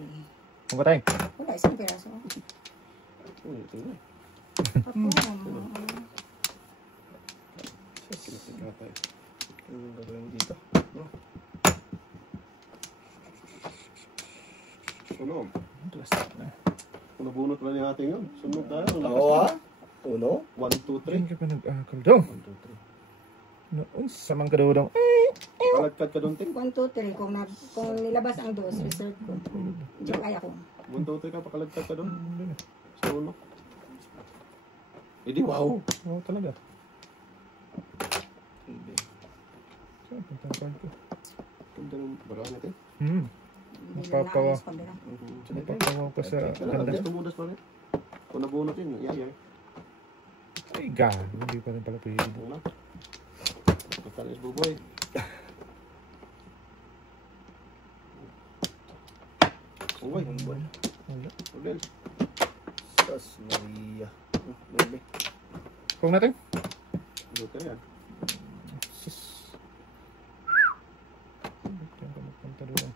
Ang ba tayo? Wala, isang piraso. Uy, ito na. Ako, Kinasiga tayo. Ang gagawin dito. Sunog. Nagtras na. Kung nabunot na niya natin yun. Sunog tayo. Oo ha? Uno? 1, 2, 3. Saan ka pa nag-akal daw? 1, 2, 3. Noon sa mga daw daw. Kalagkad ka doon, Ting. 1, 2, 3. Kung nilabas ang dos, reserve ko. Diyan kaya ko. 1, 2, 3 ka, pakalagkad ka doon. Sa uno. Eh di wow. Oo talaga. Hindi. Saan punta ang card ko? Ganda ng barahan natin. Hindi na Mapapawa. naayos pabila. Napapawaw ka sa Kailangan ganda. natin tumudas pa rin. Kung nabunot yun, yayay. Ay, gago. Hindi pa rin pala pwede. Una. Katalis buboy. Uy, Wala. Rodel. Sas Maria. Bebe. Kung natin? Dito yan. Sus. Diyan ka magpunta doon.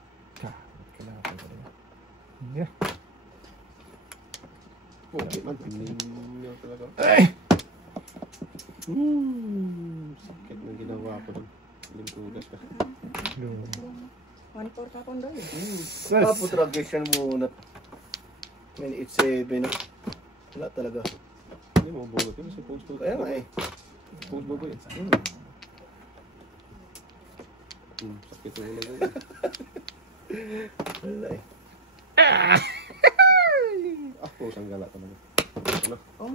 Kailangan pa rin. Yeah. Okay man. Ninyo talaga. Sakit na ginawa ko doon. Lingkugas ka. Doon. 1-4 ka kung doon. Paputragation muna. 28-7. Wala talaga. Hindi mo bunot yun. Kasi post to. Kaya nga eh. Post buboy. Sakit na ulo ko. Wala eh. Post ang gala talaga. Ano? Oh,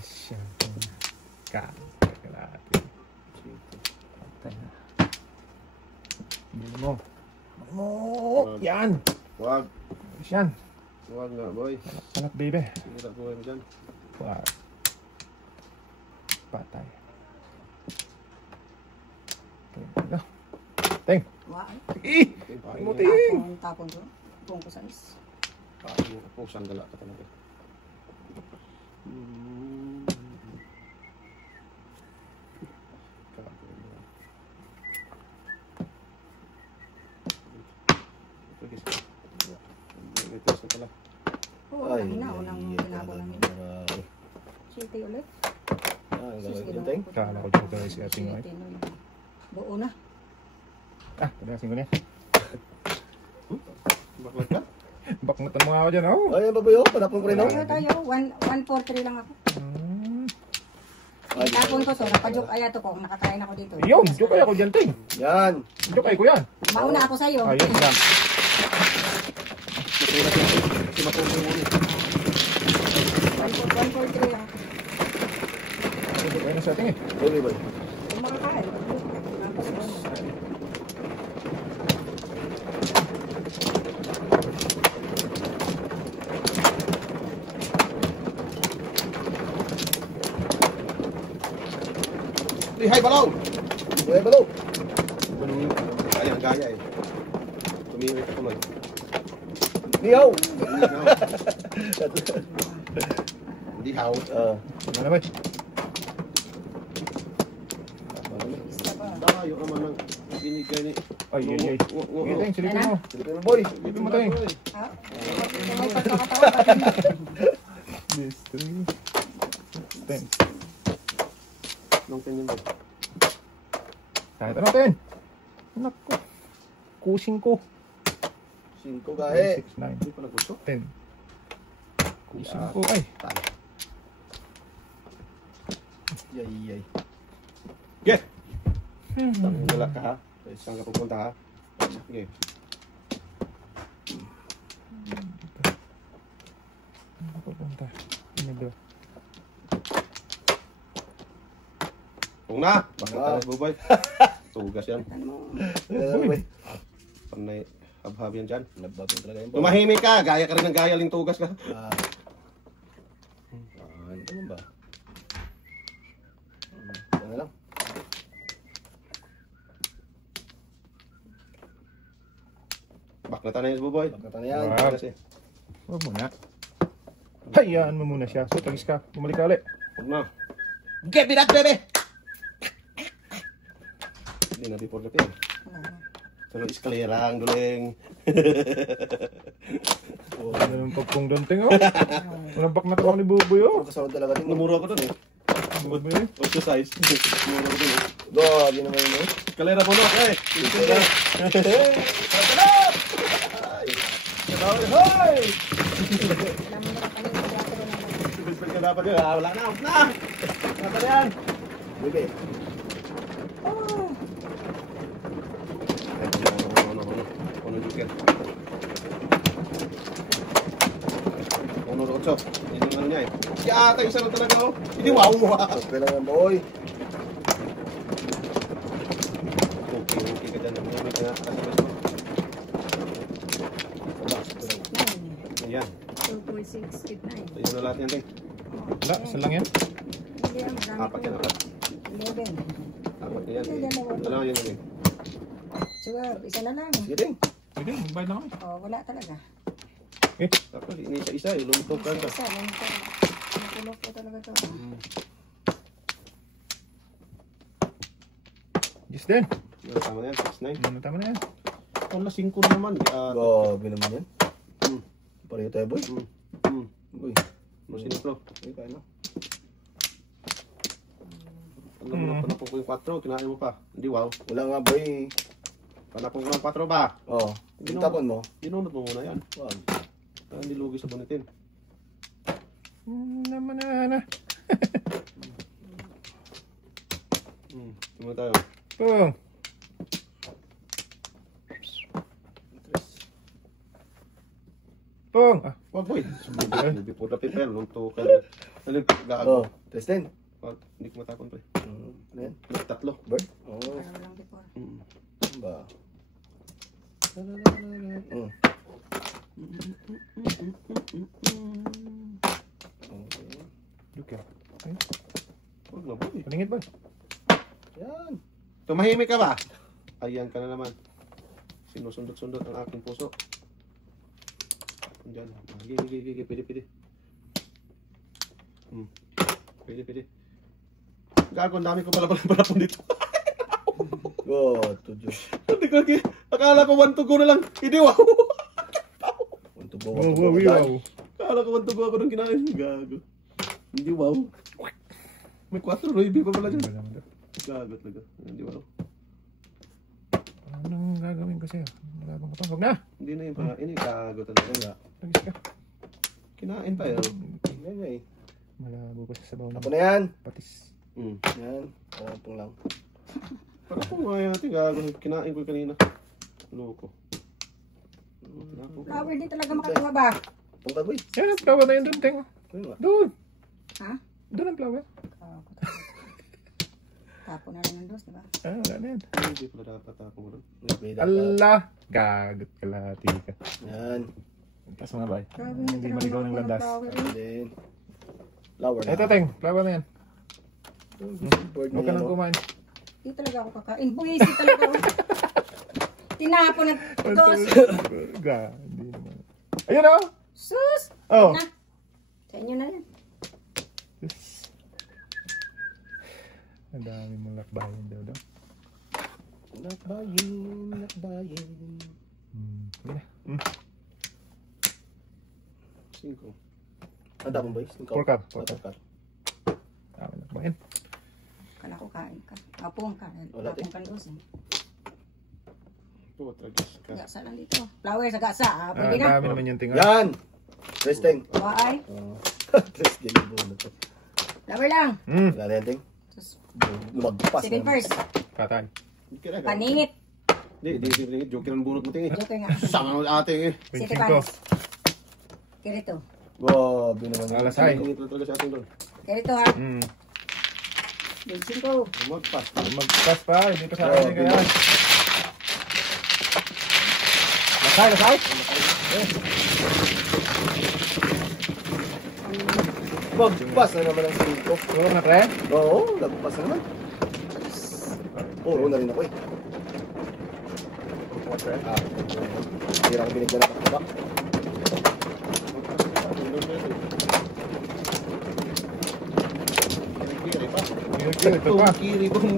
Siya. Kailangan. Patay na. Hindi mo. Yan. Wag. Yan. Wag nga, boy. Anak baby. Sige na buhay mo dyan. Wag. Patay. Teng. Teng. wow. Eh! Pain Muti. mo. Tapon ko. Kung ko sais. Pain mo. Post ang gala ka talaga. Oo, Ay, kanina. Unang ginagawa namin. marami. City ulit. Ang gagawin ko Teng. Kala ko dyan tayo si ating ay. Buo na. Padasin ko niya. Bakit ka? Baknatan mo nga ako dyan, oh. Ay, babayo. Panapon ko rin ako. Tayo. 1-4-3 lang ako. Tapon ko to. Napajoke aya to ko. Nakakain ako dito. Yun, joke ako dyan, Ting. Yan. Joke ko yan. Mauna ako sa'yo. Ayun, yan. Sinapong mo muna. 1-4-3 lang ako. Joke na sa ating eh. Baby boy. Kung makakain. Hi, balong! Buhay balo. Gaya, gaya eh. Tumingin ka tuloy. Niyaw. Hindi haw. Ano naman? Tayo naman ng binigay ni... Ay, ay, ay. Sige, Ting, silipin mo. Silipin mo boy. Silipin mo, Ting. Ha? May pagkakatawa. This, three. Ting. Nung tingin mo. Kahit ano, Ting. Naku. Kusing ko. 5 gahe. 6, 9, Hindi pa naggusto. 10. Kusing ko. Ay. Tayo. Yay. Okay. Wala ka ha. Saan ka pupunta ha? Okay. Ano pa punta? Ano ba? Kung na! Bakit tayo bubay? Tugas yan. Boy. Panay habhab yan dyan. Nagbabong talaga yun. Tumahimik ka! Gaya ka rin ng gaya ling tugas ka. Ano ba? Yan na lang. Bakit na tayo buboy? Pagkatan na yan. Wag. Kasi. Huwag mo na. Hayaan mo muna siya. So, tagis ka. Bumalik ka ulit. Huwag na. Get me that, baby! Hindi na before the pin. Pero iskalera ang guling. Ano yung pagpong danting, oh? Walang bak na ako ni Buboy, oh. Kasunod talaga din. Namuro ako dun eh. Buboy. Exercise. Namuro ako dun eh. Grabe naman yun, eh. Iskalera po no, eh. Iskalera. Hoy! Alam mo na kami sa teatro naman. Bispel ka dapat yun. Wala na, huwag na! Wala na yan! Bebe. Ano joker? Ano otso? Yun yung ano niya eh. Si ata yung sarap talaga oh. Hindi wow! Okay lang yan, boy. Okay ka dyan. May kinakasabas mo. Ayan. 24689. Tayo na lahat yan eh. Wala, isa lang yan. Hindi ang marami Apat yan, apat. 11. Apat na yan eh. Dalawa yun yun eh. Sure, isa na lang. Sige din. Pwede, magbayad na kami. Oh, wala talaga. Tapos inisa-isa eh. Lumutok ka ka. Isa, lang ito. Natulog ko talaga ito. Yes, din. Tama na yan, 6-9. Tama na yan. Wala, 5 na naman. Grabe naman yan. Pareho tayo, boy. Boy. Masino bro. Ay, kaya na. Alam mo na panapong ko yung 4, kinain mo pa. Hindi wow. Wala nga, boy. Panapong ko ng 4 ba? Oo. Tapon mo. Dinunod mo muna yan. Wag. Para hindi lugi sa bunitin. Naman na. Tumulong tayo. Pong. Pong. Ah, Wag boy. Hindi po na pipel. Lunto ka. Ano Oo. gago? Testin. Wag. Hindi ko matapon pre. Ano yan? Tatlo. Bird? Oo. Parang lang before. Ba? okay. Wag na boy. Paningit ba? Yan. Tumahimik ka ba? Ayan ka na naman. Sinusundot-sundot ang aking puso. Diyan. Gigi. Pwede. Pwede. Gago, ang dami ko pala dito. God, to Diyos. Hindi ko akala ko 1 to go na lang. Hindi wow. Want to go, Wow. Akala ko 1 to go ako nung kinain. Gago. Hindi wow. May 4 Ruby pa pala dyan. Gago talaga. Hindi wow. Anong gagawin ko sa'yo? Nagagawin ka pa? Huwag na! Hindi na yung pakain. Gago talaga. Tagis ka. Kinain tayo. Yan eh. Malabo pa sa sabaw na Ako na yan. patis. Yan. Parang lang. Parang kung nga natin. Gago. Kinain ko kanina. Loko. Flower din talaga makagawa ba? Pungkad, boy. Yan ang flower na yun doon, Teng. Ayun nga. Doon! Ha? Doon ang flower. Tapo na lang ang dos, diba? Ah, wala na yan. Hindi pala dapat ako mo rin. Allah! Gagot ka lati ka. Yan. Tapos mga bay. Grabe, Hindi maligaw ng landas. flower And eh. then, flower na. Ito, Teng. Flower na yan. Bird Huwag ka na nang yan. kumain. Hindi talaga ako kakain. Buwisi talaga ako. Tinapo ng dos. Hindi naman. Ayun o! Sus! Oh! Na. Sa inyo na yan. Yes. Ang dami mong lakbayin daw daw. Lakbayin. Sige na. 5. Handa mo, boy? 4 cup. Tama lakbayin. Kala ko kain ka. Apong ka. Wala, Apong ka dos eh. Tragis ka. Gasa lang dito. Flower sa gasa. Ah, Ang pwede na. dami naman yung tinga. Yan! Testing. Waay. Testing. Flower lang. Wala na yan, Ting. Tapos, Lumagpas. second verse. Katay. Paningit. Hindi. Joker ang bunot mo tingin. Joker nga. Sama mo ating eh. City 25. Paris. Kirito. Grabe naman. Alasay. Tingin talaga sa ating doon. Kirito ha. 25. Magpas. Magpas pa. Hindi pa sa akin kaya. Lasay. Magpas na naman ang 5. Tulog na pre. Oo, lagpas na naman. Oo, na rin ako eh. Hindi lang binigyan ng tabak. Ito pa.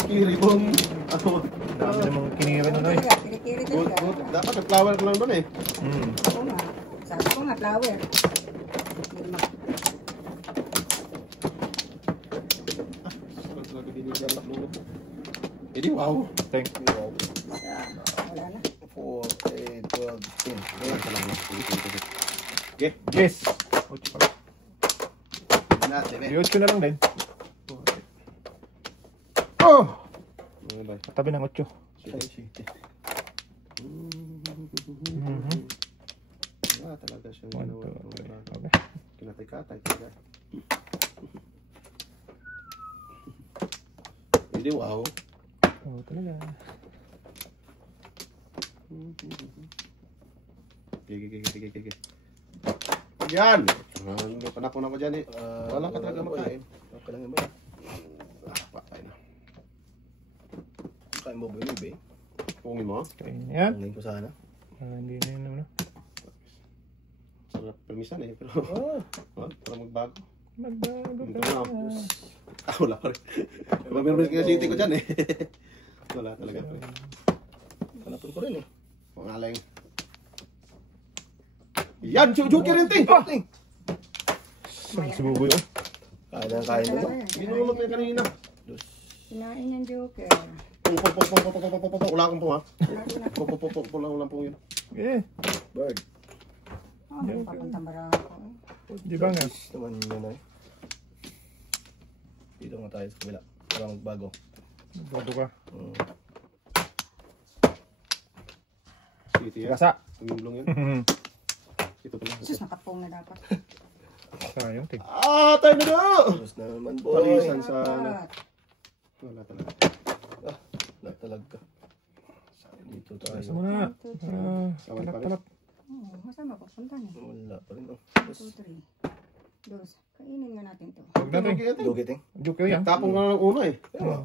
Kiribong. Ano? Dami namang kinira nun ay. Kiri-kiri talaga. Dapat nag-flower ka lang doon eh. Oo nga. Sabi ko nga, flower. Hindi, wow. Thank you. Wala na. 4, 8, 12, 15. Okay. Yes. 8 pala. Natin eh. 8 na lang din. Oh! Bye. Tabi ng 8. Ah, talaga siya. 1, 2, 3. Okay. Kinatay-katay talaga. Hindi, wow. Oh, talaga. Gigi. Yan! May panapon ako dyan eh. Wala ka talaga makain. Okay lang naman. Patay na. Kain mo ba yun, be? Pungin mo? Kain yan. Pangin ko sana. Hindi na yun ano. Sarap permisan eh. Pero para magbago. Magbago Ito ka. na. Wala pa rin. Meron kasi city ko dyan eh. Wala talaga. Hanapin ko rin eh. Pangaling. Yan! Juki rin ting! Ting! Saan si Buboy oh? Kain mo. Binulot mo yung kanina. Sinain yung joker. Wala akong po ha. Wala na. Wala po yun. Eh, Bird. Oh, may papuntang barako. di ba nga? Naman yun ay. Dito nga tayo sa kabila. Para magbago. Bago ka. City yan. Gasa. Tumulong yan. Ito pala. Sus, nakapong na dapat. Sayang, ting. Ah! Tayo na na! Tapos na naman, boy. Palisan sa ano. Dapat. Wala talaga. Wala talaga. Dito tayo. Gasa mo na. Talap. Oo, masama papunta niya. Wala pa rin. 2, 3. Dos. Kainin nga natin to. Huwag natin. Lugi, ting. Joke yan. Tapong ka na ng uno eh. Ayun.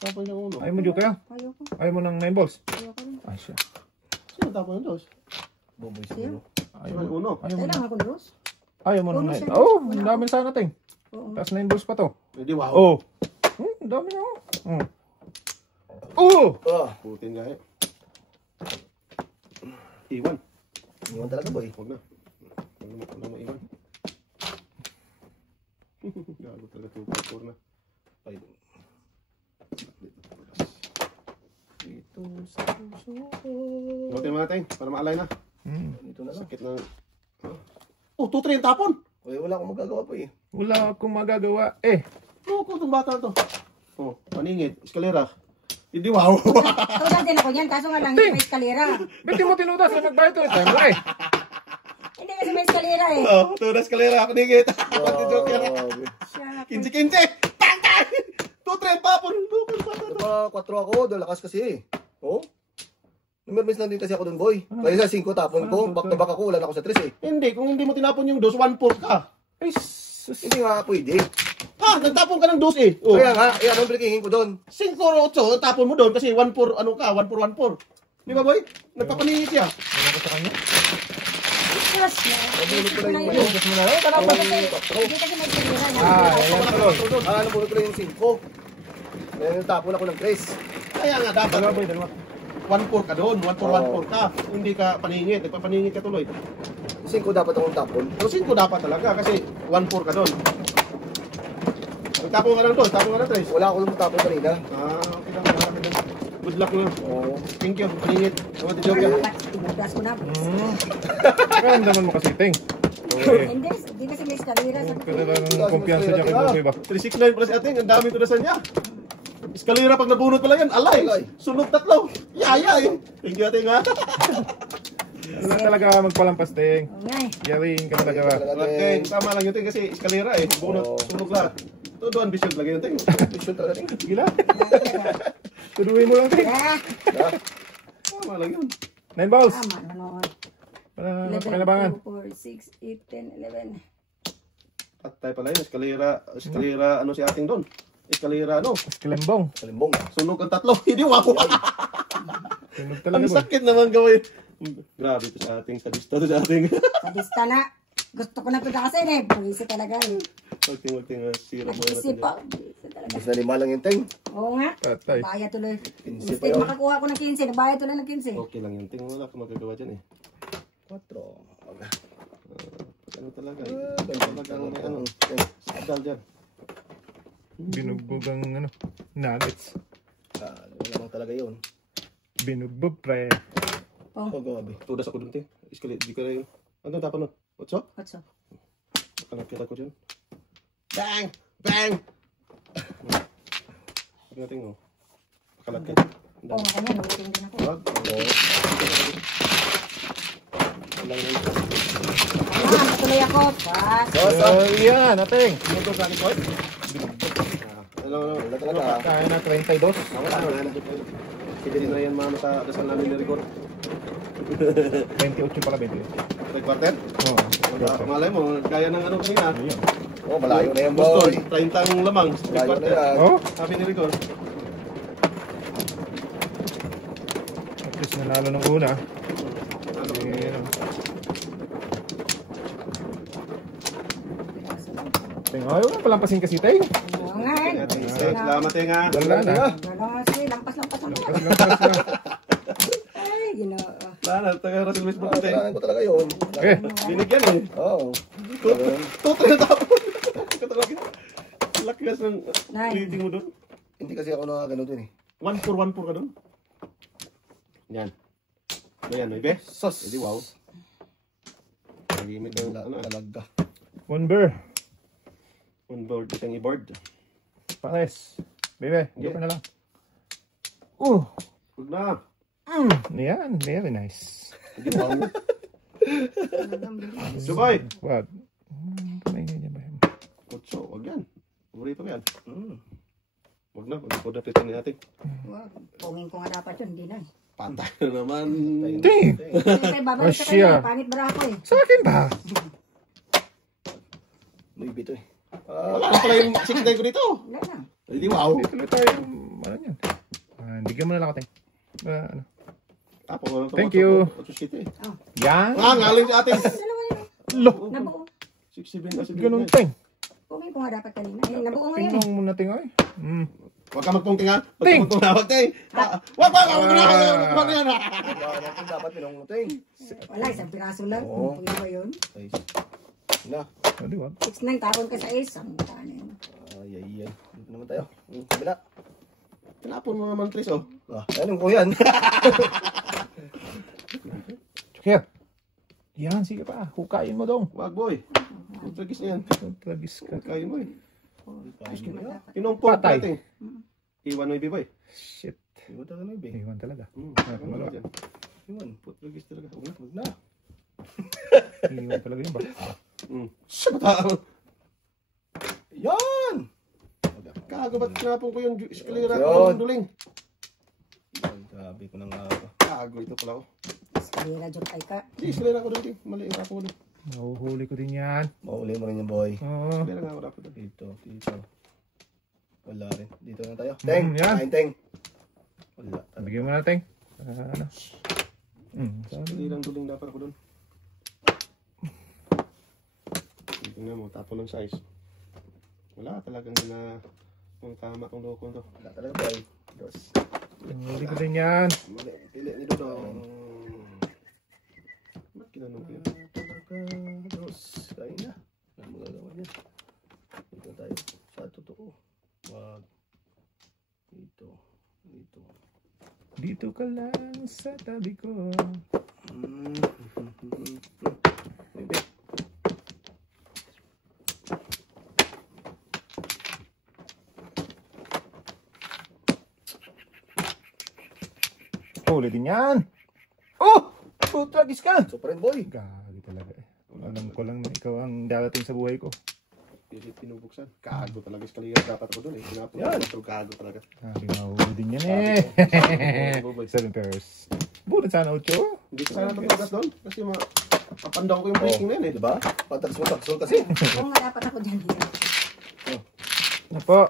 Tapong ng uno. Ayaw mo joke yan? Ayoko. Ayaw mo ng 9 balls? Ayoko rin. Ay siya. Sino tapong ng dos? Buboy siguro. Ayaw Sino mo. uno? Ayaw mo na. Kailangan ko dos. Ayaw mo ng Bonus 9. yan. Oh, ang dami sana ting. Oo. Tapos 9 balls pa to. Hindi, wow. Oh. Ang dami na oh. Oh! Putin gaya. Iwan. Iwan talaga, boy. Huwag na. Huwag na maiwan. Gago talaga 2-4 na. Ay, Dito sa puso ko. Buti mo natin para maalay na. dito na lang. Sakit na. Oh, 2-3 yung tapon. Uy, wala akong magagawa po eh. Wala akong magagawa. Eh. Loko itong bata to. Oh, paningit. Eskalera. Hindi, wow. Tulad din ako niyan, kaso nga lang hindi may eskalera. Ba't di mo tinudas na magbayad ulit? Tayo mo eh. Hindi kasi may eskalera eh. Oh, ito na eskalera. Paningit. Pati joke yan. Grabe. Siya. 15-15. Tangtang! 2-3 papon. Loko yung bata to. Ito pa, 4 ako. Doon lakas kasi eh. Oh? Numermis lang din kasi ako doon, boy. Kaya sa 5 tapon ko. Back to back ako. Wala na ako sa 3 eh. Hindi, kung hindi mo tinapon yung dos, 1-4 ka. Ay, sus. Hindi nga pwede. Ha, nagtapon ka ng dos eh. Oh. Kaya nga, anong breaking ko doon? 5-8, tapon mo doon kasi 1-4, ano ka, 1-4-1-4. Di ba, boy? Nagpapaningit siya. Wala ko sa kanya. Yes. Nabulot ko lang yung Hindi ano. Gusto mo na lang? Tanap pa. kasi may eskalera. Ayan tuloy. Nabulot ko lang yung 5. Kaya tapon ako ng 3. Kaya nga, dapat Dalawa boy, dalawa. 1-4 ka doon, 1-4-1-4 ka. Hindi ka paningit, nagpapaningit ka tuloy. 5 dapat akong tapon. Pero 5 dapat talaga kasi 1-4 ka doon. Tapon ka lang doon, tapon ka lang 3. Wala akong tapon kanina. Ah, okay lang, marami lang. Good luck na. Oo. Thank you, paningit. Mga joke yan. Ibugas ko na. Kaya naman mo kasi, ting. Okay. Hindi kasi may eskalera. Talagang kumpiyansa niya kay Buboy ba? 369 pala si ating, ang dami tunasan niya. Eskalera pag nabunot pala yan, alay. Sunog 3. Yaya eh. Thank you ating ha. Wala talaga magpalampas, ting. Oo nga eh. Yaring ka talaga ba? Okay, tama lang yun ting kasi eskalera eh. Bunot, sunog lahat. Todo ambisyon talaga yun ting. Vision talaga din. Sige lang. Tuduin mo lang, ting. Ah, Tama lang yun. 9 balls. tama na noon. Para 11, pakinabangan. 2, 4, 6, 8, 10, 11. Patay pala yun, eskalera, ano si ating doon? Eskalera ano? Kilembong. Kalimbong. Sunog ang 3. Hindi wow. Tunog Ang talaga boy. sakit naman gawin. Grabe to sa ating, sadista to sa ating. Sadista na. Gusto ko na ito kasi eh. Buwisi talaga eh. Wag ting sira mo Buwisi pa. Buwisi talaga. talaga. Mas na 5 lang yung ting. Oo nga. Patay. Bayad tuloy. 15 pa Instead yun. makakuha ko ng 15, nagbayad tuloy ng 15. Okay lang yung ting. Wala ka magagawa dyan eh. 4. Ano talaga eh. Talagang may ano. Skandal dyan. Binugbog ang ano, nuggets. Wala lang talaga yun. Binugbog, pre. Oh, Oh, gabi. Tudas ako dun ting. Iskali. Di ko na yun. Ano dapat nun? What's up? what's up? Nakita ko dyan. Bang! Bang! Huwag natin oh. Pakalat ka. Oo, nga ganyan, ulitin din ako. Wag. Wala na yun. Patuloy ako. Pas. Yan, ating. Ano to sa akin, boy? Hello, hello. Wala talaga. Kaya na 22. Wala na. Sige na yan mama sa dasal namin ni Rigor. 28 pala, 28. Nag-quarter? Oo. Malay mo, kaya ng ano kanina. Ayun. Oh, malayo na yan, Gusto, boy. 30 ang lamang. Malayo na Nag-quarter. yan. Oh, Sabi ni Rigor. at least nanalo ng una. Ano? Ayun. Ting, ayaw na palampasin kasi, Ting. Oo nga eh. Salamat nga. Wala na. Wala nga sige, lampas-lampas ang mga. Lampas na. Ay, ginoo. Wala na, taga Russell Westbrook natin. Kailangan ko talaga yun. Binigyan eh. Oo. Total na tapon. Katalaga. Lakas ng Nine. rating mo doon. Hindi kasi ako nakagano dun eh. 1-4 ka doon. Yan. Ayan, may be. Sus. Hindi, wow. Nagimik ang ano. Talaga. One bear. On board, isang i-board. Pares. Bebe, hindi Yeah. pa na lang. Huwag na. Yan, very nice. Hindi, wow. Subay. Wag. Kamay niya ba yan? Kutso, huwag yan. Paborito ko yan. Mm. Huwag na, mag-board na pitin natin. Wow, pungin ko nga dapat yun, hindi na eh. Patay na naman. Ting! Siyempre, babalik sa siya. kanya, panit bara ako eh. Sa akin ba? Louis Vuitton eh. Wala na pala yung 6-9 ko dito. Wala na. Hindi, wow. Dito na tayo. Ano yan? Bigyan mo na lang ako, Ting. Ano? Apo, Thank you. Yan. Ngaling sa atin. Dalawa yun. Lo! Nabuo. 6-7 kasi. Ganun, Ting. Pungin ko nga dapat kanina. Eh, nabuo ngayon eh. Tingnan mo na, Ting, ay. Huwag ka magpungting ha. Huwag Ting! ka magpungting ha. Huwag ting. Wag yan. Dapat pinunguting. Wala, isang piraso lang. Oo. Pungin ba yun? Ay. Na. O, di ba? 6-9, tapon ka sa isang. Ano yun? Ay, ay, ay. Dito naman tayo. Kabila. Tinapon mo naman, Chris, oh. Anong ko yan? Here. Yan, sige pa. Hukain mo dong. Wag, boy. Tragis na yan. Tragis ka. Kain mo eh. Dapat. Pinumpong Patay. natin. Iwan mo yung boy. Shit. Iwan talaga na ibe. Iwan talaga. Ano dyan? Iwan. Tragis talaga. Huwag na. Huwag na. Iwan talaga yun ba? Sabata. Yan! Kago ba't tinapon ko yung eskalera Yun. ko ng duling? Sabi ko na nga ako. Kago ito pala ko. Eskalera, joke ay ka. Hindi, eskalera ko dito. Mali yung ako ulit. Nahuhuli ko din yan. Mauli mo rin yung boy. Oo. Eskalera nga ako dapat. Dito, dito. Wala rin. Dito na tayo. Teng! yan. Kain, Teng! Wala. Bigyan mo na, Ting. Ano? Eskalera ang duling dapat ako doon. Tingnan mo, tapon ng size. Wala talagang na kung tama kung loko to. Wala talaga boy. Dos. Huli ko din yan. Mali, pili ni Dodong. Ba't kinanong ko yan? Talaga. Dos. Kain na. Wala magagawa niya. Dito tayo. Sa totoo. Wag. Dito. Dito. Dito ka lang sa tabi ko. Maybe. Huli din yan. Oh! Tragis ka! Super rin boy. Gagi talaga eh. Alam ko lang na ikaw ang darating sa buhay ko. Pilit pinubuksan. Kago talaga eskalera dapat ako doon eh. Tinapon Yan. ko. Kago talaga. Gagi mahuli din yan eh. 7 pairs. Bulat sana 8. Hindi ko sana napagas doon. Kasi mapandaw ko yung breaking na yun eh. Diba? Pataras mo taksol kasi. Oo nga dapat ako dyan. Ano po?